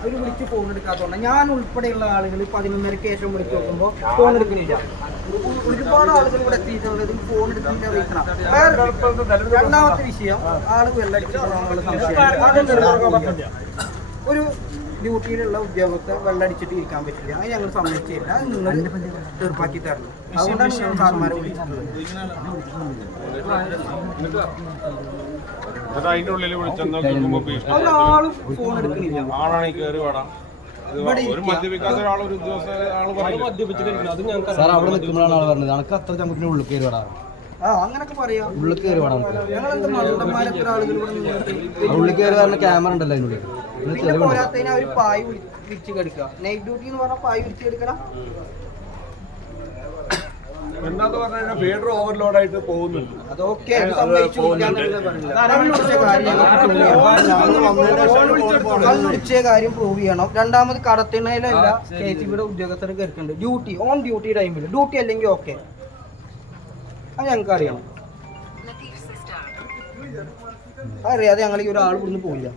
അവർ വിളിച്ച് ഫോൺ എടുക്കാത്തതുകൊണ്ട് ഞാൻ ഉൾപ്പെടെയുള്ള ആളുകൾ 11:30 ശേഷം വിളിച്ച് നോക്കുമ്പോൾ ഫോൺ എടുക്കുന്നില്ല. ഒരുപാട് ആളുകൾ ഇവിടെ എത്തിയിട്ടുള്ളത് ഫോൺ എടുക്കുന്നതിന്റെ അറിയിക്കണം. രണ്ടാമത്തെ വിഷയം, ആള് വെള്ളടിച്ച് പോകാനുള്ള സംശയം. ഒരു ഡ്യൂട്ടിയിലുള്ള ഉദ്യോഗസ്ഥർ വെള്ളടിച്ചിട്ട് ഇരിക്കാൻ പറ്റില്ല, അത് ഞങ്ങൾ സമ്മതിച്ചില്ല. അത് നിങ്ങൾ തീർപ്പാക്കി തരണം. അതുകൊണ്ടാണ് ഞങ്ങൾ സാർമാരെ വിളിച്ചിട്ടുള്ളത്. ഒരാളും ഫോൺ എടുക്കുന്നില്ല. അങ്ങനൊക്കെ പറയാം. ക്യാമറ ഉണ്ടല്ലോ അതിനുള്ളിൽ. പിന്നെ പോരാത്തതിന് അവര് പായ് വിരിച്ച് കിടക്കുക. നൈറ്റ് ഡ്യൂട്ടി എന്ന് പറഞ്ഞാൽ പായ് വിരിച്ച് കിടക്കണം. എന്താന്ന് പറഞ്ഞാൽ ഫീഡർ ഓവർലോഡായിട്ട് പോകുന്നുണ്ട്. അതൊക്കെ കള്ളുടിച്ച കാര്യം പ്രൂവ് ചെയ്യണം. രണ്ടാമത് കടത്തിണയിലല്ല KCBയുടെ ഉദ്യോഗസ്ഥർ കേൾക്കുന്നുണ്ട്. ഡ്യൂട്ടി ഓൺ ഡ്യൂട്ടി ടൈമിൽ ഡ്യൂട്ടി അല്ലെങ്കിൽ ഓക്കെ, അത് ഞങ്ങൾക്ക് അറിയണം. അറിയാതെ ഞങ്ങൾ ഈ ഒരാൾ ഇവിടുന്ന് പോയില്ല.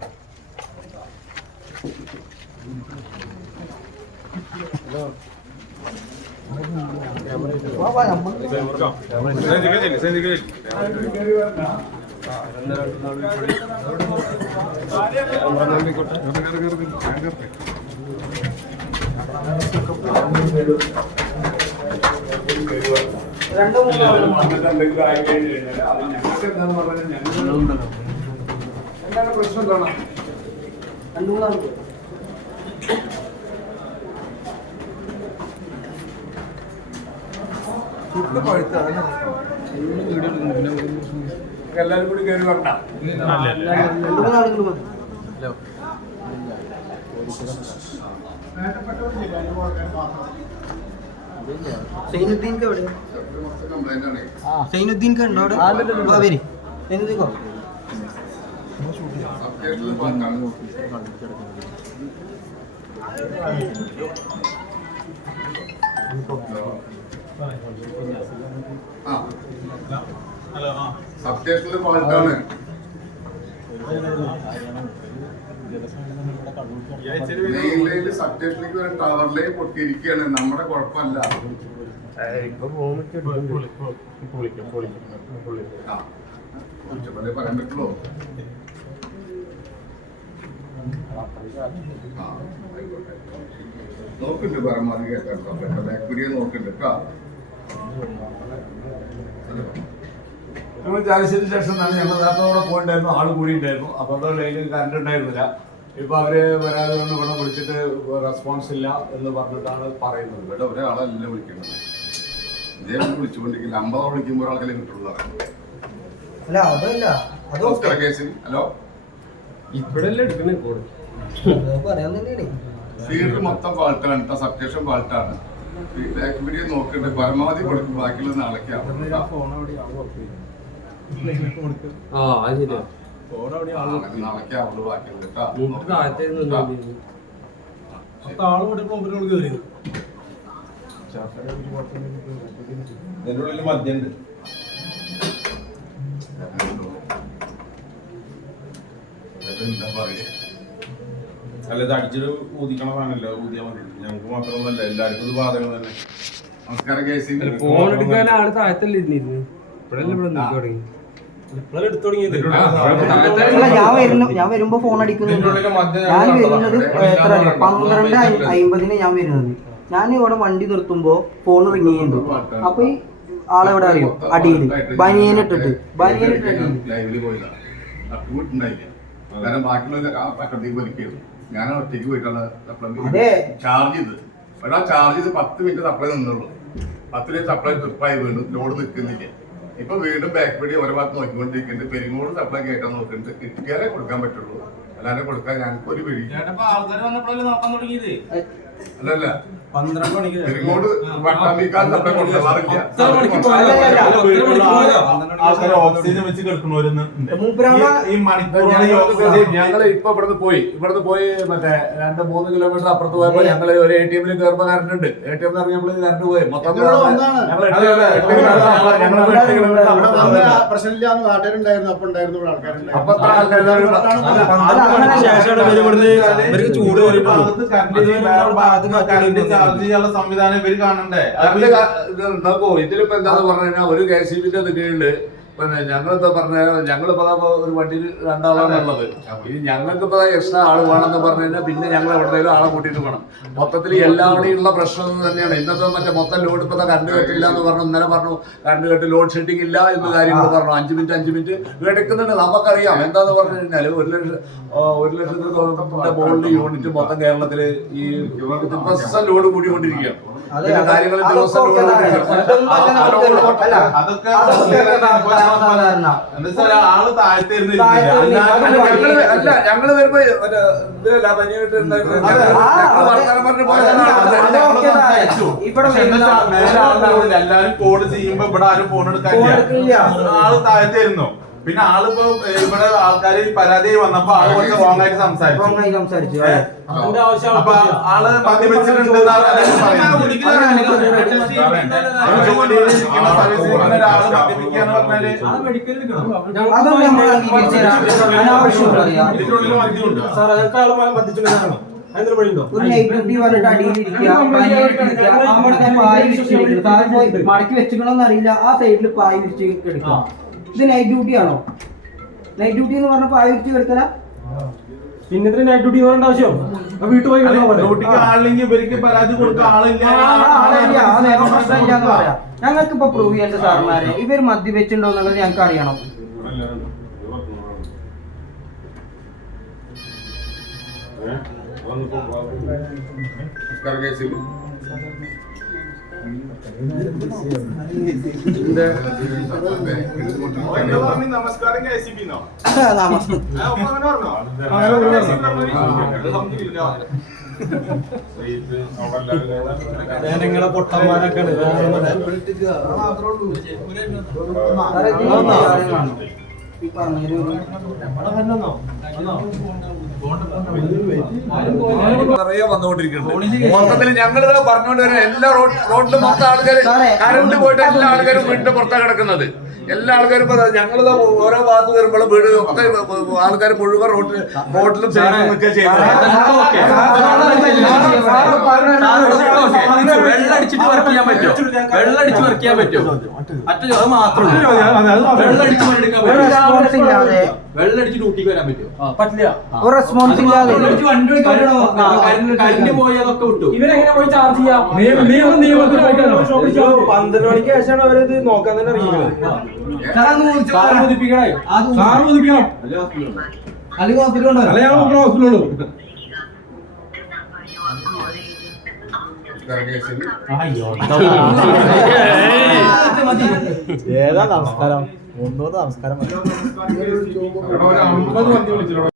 എന്താണ് പ്രശ്നം? എന്താണ് എല്ലാരും കൂടി കയറി വരണ്ട. സൈനുദ്ദീൻക്ക് എവിടെ? സൈനുദ്ദീൻക്ക് ഉണ്ടോ അവിടെ? വരി സൈനുദ്ദീൻക്കോ? സബ്സ്റ്റേഷനിൽ ഫോൾട്ടാണ്. മെയിൻ ലൈനിൽ സബ്സ്റ്റേഷനിലേക്ക് വരെ ടവറിലേക്ക് പൊട്ടിയിരിക്കുകയാണ്. നമ്മുടെ കുഴപ്പമല്ല. പറയാൻ പറ്റുള്ളൂ. നോക്കുന്നുണ്ട് പരമാവധി കേട്ടോ. ബാക്ക് വീഡിയോ നോക്കുന്നുണ്ട് കേട്ടോ. നമ്മൾ ചാലിശ്ശേരി സ്റ്റേഷനിലാണ് ഞങ്ങൾ നേരത്തോടെ പോയിട്ടുണ്ടായിരുന്നു. ആൾ കൂടിയിട്ടുണ്ടായിരുന്നു. അപ്പോൾ അവിടെ ലൈനിൽ കറണ്ട് ഉണ്ടായിരുന്നില്ല. ഇപ്പൊ അവര് വരാതെ കൊണ്ട് ഇവിടെ വിളിച്ചിട്ട് റെസ്പോൺസ് ഇല്ല എന്ന് പറഞ്ഞിട്ടാണ് പറയുന്നത്. ഇവിടെ ഒരാളല്ല വിളിക്കുന്നത്. ഇതേ വിളിച്ചുകൊണ്ടിരിക്കില്ല. 50 വിളിക്കുമ്പോൾ ഒരാൾക്കല്ലേ കിട്ടുള്ളൂ. കേസിൽ ഹലോ ഇവിടെ എടുക്കുന്നേ ഫീൽഡ് മൊത്തം ഫാൾട്ടാണ്. സബ്സ്റ്റേഷൻ ഫാൾട്ടാണ്. ബാക്ക് വീഡിയോ നോക്കുന്നുണ്ട്. പരമാവധി കൊടുക്കും. ബാക്കിയുള്ള നാളേക്കാവും. നാളേക്കാവുള്ളൂ. ബാക്കിയുള്ളത് ഇതിന്റെ ഉള്ളിൽ മദ്യണ്ട്. എന്താ പറയാ? അല്ല, ഇത് അടിച്ചൊരു ഊതിക്കണതാണല്ലോ. ഊതിയാൽ മതി. ഞങ്ങൾക്ക് മാത്രമൊന്നല്ല, എല്ലാവർക്കും ഇത് ബാധകം തന്നെ. നമസ്കാരം കേസി. ഫോൺ എടുക്കാൻ ആള് താഴത്തല്ലേ ഇരുന്നിരുന്നു. ഇപ്പഴല്ലേ ഇവിടെ നിൽക്കി തുടങ്ങി. ഞാൻ വരുമ്പോ ഫോൺ അടിക്കുന്നുണ്ട്. ഞാൻ വരുന്നത് എത്ര 12:50 ഞാൻ വരുന്നത്. ഞാൻ ഇവിടെ വണ്ടി നിർത്തുമ്പോ ഫോൺ റിങ് ചെയ്യുന്നുണ്ട്. അപ്പൊ ഈ ആളെവിടെ അറിയോ? അടിയില് ബനിയനിട്ടിട്ട് ലൈവില് പോയില്ല. കാരണം ബാക്കിയുള്ള പക്കത്തേക്ക് വലിക്കുന്നു. ഞാൻ ഒറ്റയ്ക്ക് പോയിട്ടാണ് ചാർജ് ചെയ്ത്. ഇവിടെ ചാർജ് ചെയ്ത് 10 മിനിറ്റ് സപ്ലൈ നിന്നുള്ളൂ. 10 മിനിറ്റ് സപ്ലൈ ട്രിപ്പായി വീണ്ടും ലോഡ് നിൽക്കുന്നില്ല. ഇപ്പൊ വീണ്ടും ബാക്ക് പടി ഓരോ ഭാഗത്ത് നോക്കിക്കൊണ്ടിരിക്കുന്നുണ്ട്. പെരിങ്ങോട് സപ്ലൈ കയറ്റാൻ നോക്കുന്നുണ്ട്. കിട്ടിയാലേ കൊടുക്കാൻ പറ്റുള്ളൂ. അല്ലാതെ കൊടുക്കാൻ ഞങ്ങൾക്ക് ഒരു പിടി. അല്ലല്ല 12 മണിക്ക് ഇങ്ങോട്ട് പട്ടാമ്പിക്കാർ സപ്ലൈ കൊടുക്കാറില്ല. ആൾക്കാരെ ഓക്സിജൻ വെച്ച് കിടക്കണവരെന്ന് ഈ മണിക്കൂർ ഞങ്ങള് ഇപ്പൊ ഇവിടുന്ന് പോയി മറ്റേ 2-3 കിലോമീറ്റർ അപ്പുറത്ത് പോയപ്പോ ഞങ്ങള് ഒരു ATM കയറുമ്പോ കറണ്ട് ഉണ്ട്. ATM ഇറങ്ങിയപ്പോൾ കറണ്ട് പോയി മൊത്തം പ്രശ്നമില്ലാന്ന് നാട്ടുകാരുണ്ടായിരുന്നു. അപ്പൊ ഉണ്ടായിരുന്നു ഇവിടെ ആൾക്കാരുണ്ടായിരുന്നു. അപ്പൊ അത്ര ആൾക്കാർ ചാർജ് ചെയ്യാനുള്ള സംവിധാനം ഇവര് കാണണ്ടേ? നോക്കൂ, ഇതിലിപ്പോ എന്താന്ന് പറഞ്ഞു കഴിഞ്ഞാൽ ഒരു KCB-ന്റെ കീഴില് പിന്നെ ഞങ്ങളിപ്പോ പറഞ്ഞ ഞങ്ങളിപ്പോ ഒരു വണ്ടിയിൽ 2 ആളാണ് ഉള്ളത്. ഇനി ഞങ്ങൾക്കിപ്പോ എക്സ്ട്രാ ആള് വേണമെന്ന് പറഞ്ഞു കഴിഞ്ഞാൽ പിന്നെ ഞങ്ങൾ എവിടെയെങ്കിലും ആളെ കൂട്ടിയിട്ട് വേണം. മൊത്തത്തിൽ എല്ലാവരുടെയുള്ള പ്രശ്നം തന്നെയാണ്. ഇന്നത്തെ മറ്റേ മൊത്തം ലോഡ് ഇപ്പൊ കറണ്ട് കെട്ടില്ല എന്ന് പറഞ്ഞു. ഇന്നലെ പറഞ്ഞു കറണ്ട് കെട്ട് ലോഡ് ഷെഡിങ് ഇല്ല എന്ന് കാര്യങ്ങൾ പറഞ്ഞു. 5 മിനിറ്റ് എടുക്കുന്നുണ്ട്. നമുക്കറിയാം എന്താന്ന് പറഞ്ഞു കഴിഞ്ഞാൽ 1,00,000 ബോൾഡ് യൂണിറ്റ് മൊത്തം കേരളത്തില് ഈ ദിവസം ലോഡ് കൂടിക്കൊണ്ടിരിക്കുകയാണ്. കാര്യങ്ങൾ ദിവസം ആള് താഴ്ത്തിരുന്നില്ല. അല്ല ഞങ്ങള് വരുമ്പോ എല്ലാരും കോൾ ചെയ്യുമ്പോ ഇവിടെ ആരും ഫോൺ എടുക്കാനില്ല. ആള് താഴ്ത്തിരുന്നു. പിന്നെ ആളിപ്പോ ഇവിടെ ആൾക്കാര് പരാതി വന്നപ്പോ ആള് കുറച്ച് റോങ് ആയിട്ട് സംസാരിച്ചു. അപ്പൊ ആള് മദ്യപിച്ചിട്ടുണ്ട്. മടക്കി വെച്ചിക്കണോന്ന് അറിയില്ല. ആ സൈഡിൽ പായ വിരിച്ച് എടുക്കാം. ഇത് നൈറ്റ് ഡ്യൂട്ടി ആണോ? നൈറ്റ് ഡ്യൂട്ടി എന്ന് പറഞ്ഞ പായ വിരിച്ച് കിടക്കല. പിന്നെ നൈറ്റ് ഡ്യൂട്ടി പറയേണ്ട ആവശ്യം വീട്ടിൽ പോയി ഡ്യൂട്ടിക്ക് ആളില്ലെങ്കിൽ ഇവർക്ക് പരാതി കൊടുക്കാൻ ആളില്ല. ഞങ്ങൾക്ക് ഇപ്പൊ പ്രൂവ് ചെയ്യേണ്ട സാർമാരെ ഇവർ മദ്യപിച്ചിട്ടുണ്ടോ എന്നുള്ളത് ഞങ്ങൾക്ക് അറിയണം. നമസ്കാരം KCB-ന്നോ? നിങ്ങളെ പൊട്ടന്മാരൊക്കെ വന്നുകൊണ്ടിരിക്കുന്നത്. മൊത്തത്തിൽ ഞങ്ങൾ പറഞ്ഞുകൊണ്ട് വരുന്ന എല്ലാ റോഡിലും മൊത്തം ആൾക്കാർ കറണ്ട് പോയിട്ട് എല്ലാ ആൾക്കാരും വീടിന്റെ പുറത്താണ് കിടക്കുന്നത്. എല്ലാ ആൾക്കാരും ഞങ്ങളിത് ഓരോ ഭാഗത്ത് വരുമ്പോഴും വീട് ഒക്കെ ആൾക്കാർ മുഴുവൻ റോഡിലും നിൽക്കുക ചെയ്യുന്നത്. വെള്ളടിച്ചിട്ട് വർക്ക് ചെയ്യാൻ പറ്റുമോ? വെള്ളടിച്ച് വർക്ക് ചെയ്യാൻ പറ്റുമോ? പറ്റില്ല. അത് മാത്രമേ വെള്ളടിച്ച് ഡ്യൂട്ടിക്ക് വരാൻ പറ്റുമോ? പറ്റില്ല. റെസ്പോൺസ് ഇല്ലാതെ കറണ്ട് പോയതൊക്കെ വിട്ടു. ഇവരെങ്ങനെ പോയി ചാർജ് ചെയ്യാം? നിയമത്തിന് 12 മണിക്ക് ശേഷമാണ് അവരത് നോക്കാൻ തന്നെ അറിയുന്നത്. അല്ലെങ്കിൽ ഹോസ്പിറ്റലുള്ളൂ. ഏതാ നമസ്കാരം? 3 നമസ്കാരം.